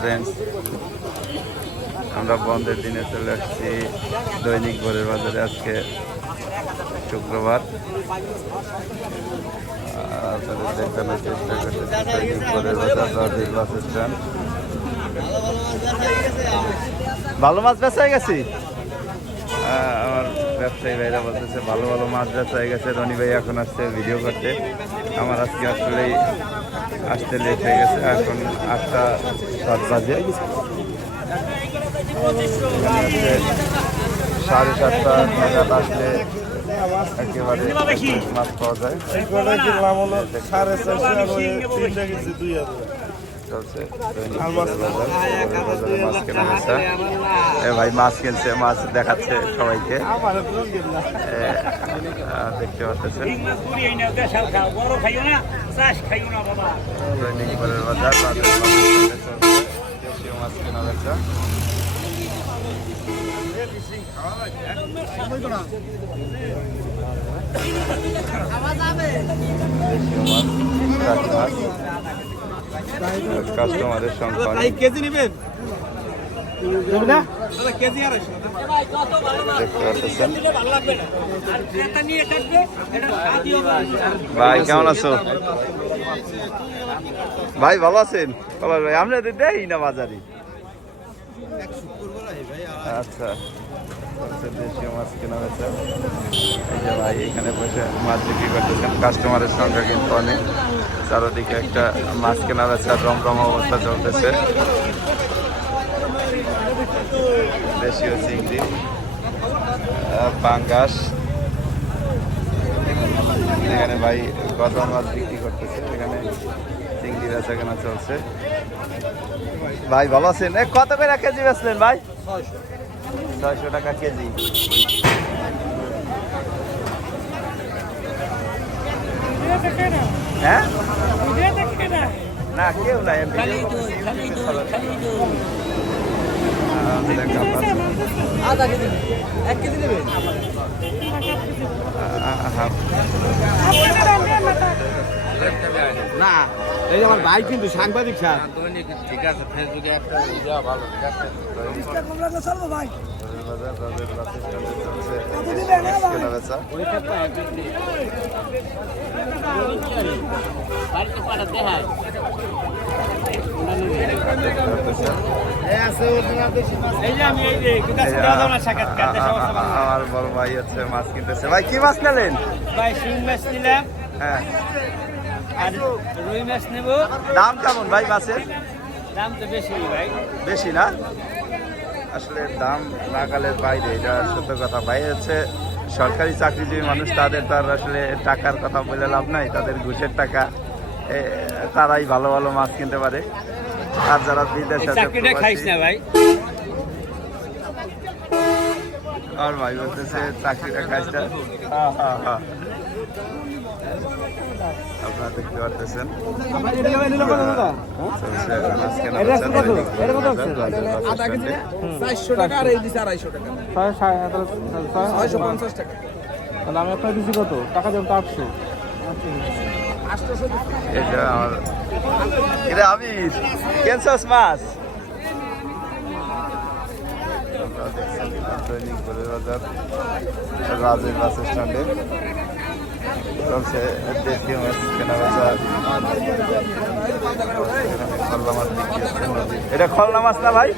Friends, আমরা বন্ধের দিনে চলে আসছি দৈনিক ভোরের বাজারে। আজকে শুক্রবার। আপনাদের দেখানোর চেষ্টা করতেছি দৈনিক ভোরের বাজার, রাজের বাস স্ট্যান্ড। ভালো মাছ বেচা হয়ে গেছি। আমার ব্যবসায়ী ভাইরা বলতেছে ভালো ভালো মাছ বেচা হয়ে গেছে। রনি ভাই এখন আসছে ভিডিও করতে। আমার আজকে আসলেই আসতে লেট হয়ে গেছে, এখন 8:07 বাজে। 7:30 নাগাদ আসলে একেবারে মাছ পাওয়া যায়। চলছে বাজারে মাছ কেনা বেচা। ভাই মাছ কিনছে, মাছ দেখাচ্ছে সবাইকে, দেখতে পাচ্ছেন। দৈনিক ভোরের বাজার, দেশীয় মাছ কেনা বেচা। কাস্টমারের সংখ্যা অনেক। কেজি নেবেন দেখতে পাচ্ছেন। ভাই কেমন আছো? ভাই ভালো আছেন? ভাই আমরা দেই না বাজারে। আচ্ছা, দেশীয় মাছ কেনা বেচা। এই যে ভাই এখানে বসে মাছ বিক্রি করতেছেন। কাস্টমারের সংখ্যা কিন্তু অনেক। চারদিকে একটা মাছ কেনা বেচা রমরম অবস্থা চলতেছে। দেশীয় চিংড়ি, পাঙ্গাস। এখানে ভাই গজাল মাছ বিক্রি করতেছে, এখানে চিংড়ি বেচা কেনা চলছে। ভাই ভালো আছেন? কত করে কেজি বেচলেন ভাই? 600 টাকা কেজি। হ্যাঁ না, কেউ নাই। না, এই আমার ভাই কিন্তু সাংবাদিক স্যার। ঠিক আছে, ফেসবুকে একটা ভালো। ঠিক আছে, আমার বড় ভাই হচ্ছে মাছ কিনতেছে। ভাই কি মাছ নিলেন? ভাই শিং মাছ নিলাম, হ্যাঁ, আর রুই মাছ নেব। দাম কেমন ভাই মাছের? দাম তো বেশি ভাই। বেশি না, আসলে দাম নাগালের বাইরে, এটা সত্য কথা। ভাই হচ্ছে সরকারি চাকরিজীবী মানুষ, তাদের তো আর আসলে টাকার কথা বলে লাভ নাই। তাদের ঘুষের টাকা, তারাই ভালো ভালো মাছ কিনতে পারে। আর যারা বিদেশে চাকরিটা খাইস না ভাই। আর ভাই বলতেছে চাকরিটা খাইস না। হ্যাঁ হ্যাঁ হ্যাঁ, আপনারা দেখতে পাচ্ছেন। আমি আপনার দিচ্ছি কত টাকা? যেমন 800। এটা আমার, এটা আমি ক্যান্সার মাছ। দৈনিক ভোরের বাজার, রাজের বাস স্ট্যান্ডে চলছে দেশীয় মাছ কেনা বেচা। খলনা মাছ বিক্রি হচ্ছে। এটা খলনা মাছ না ভাই?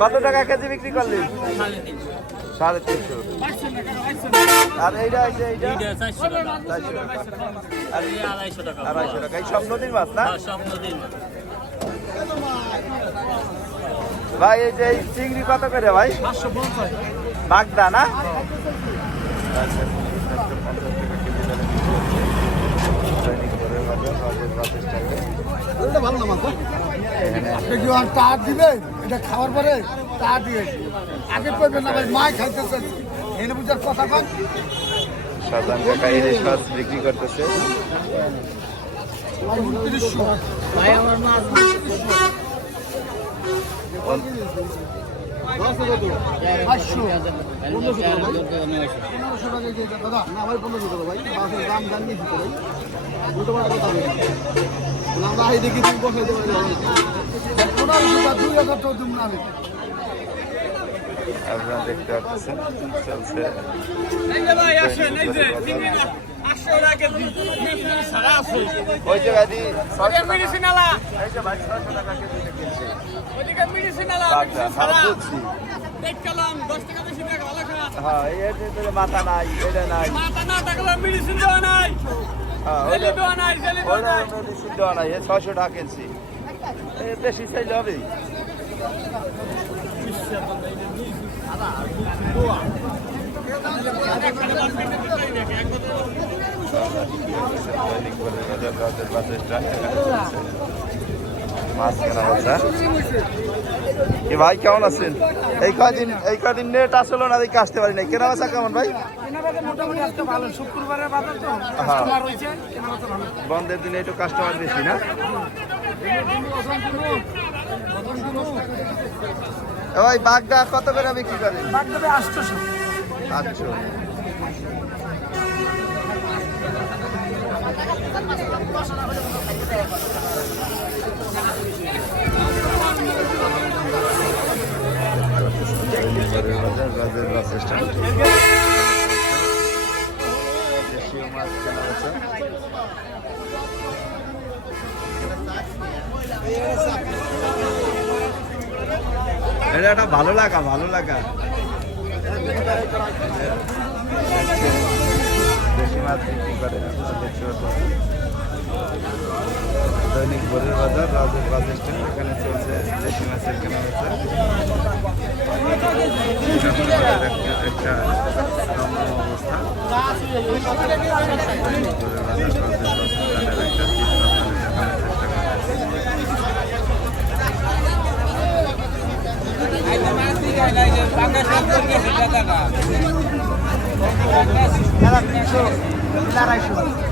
কত টাকা কেজি বিক্রি করলেন? 350। আর এইটা হচ্ছে এইটা 400 টাকা। আর 250 টাকা। 250 টাকা। এই সব নদীর মাছ না? সব নদীর মাছ। ভাই এই যে চিংড়ি কত করে ভাই? 550। বাগদা না? ভালো না মাছ। আপনি কি টাকা দিবেন? এটা খাওয়ার পরে টাকা দিয়ে আগে করবেন না ভাই। মাই খাইতেছেন, এনে বুঝার কথা কন। সাধারণ কাকা ইলিশ মাছ বিক্রি করতেছে। 2900 ভাই আমার মাছ 500 দাদা না ভাই 1500 ভাই। মাছের দাম জানিয়ে দিতে ভাই। দুটো কথা বলতে হবে। আমরা দেখি তুমি বসাইতে পারি। 2,000 তো দিন না আমি। আপনারা দেখতে পাচ্ছেন চলছে ভাই আসেন এই যে চিংড়ি মাছ 800 টাকা কেজি সারা আছে ওই জায়গা দিয়ে মেডিসিন আলা এই যে ভাই 600 টাকা কেজি কিনছে ওদিকে মেডিসিন আলা বাগদা সারা বুঝছি দেখলাম 10 টাকা বেশি টাকা ভালো খারাপ হ্যাঁ এই যে মাথা নাই এটা নাই মাথা না থাকলে মেডিসিন দেওয়া নাই হ্যাঁ জেলি দেওয়া নাই জেলি দেওয়া নাই মেডিসিন দেওয়া নাই 600 টাকা কিনছি বেশি চাইলে হবে মাছ কেনা হচ্ছে কি ভাই কেমন আছেন? এই কদিন নেট আসলো না দেখে আসতে পারি নাই। কেনা বেচা কেমন ভাই? মোটামুটি আজকে ভালো শুক্রবারের বাজার তো হ্যাঁ কাস্টমার হইছে কেনা বেচা ভালো বন্ধের দিনে একটু কাস্টমার বেশি না? এ ভাই বাগদা কত করে বিক্রি করেন? বাদ দেবে 800 আচ্ছা গাজের বাস স্ট্যান্ড দেশীয় মাছ কেনা বেচা এটা একটা ভালো লাগা দেশি মাছ বিক্রি করে আপনারা দেখতে পাচ্ছেন দৈনিক ভোরের বাজার রাজের বাস স্ট্যান্ড এখানে চলছে দেশি মাছের কেনা বেচা একটা রম্য অবস্থা দৈনিক ভোরের বাজার রাজের বাস স্ট্যান্ডের একটা চিত্র আপনাদের দেখানোর চেষ্টা করছি।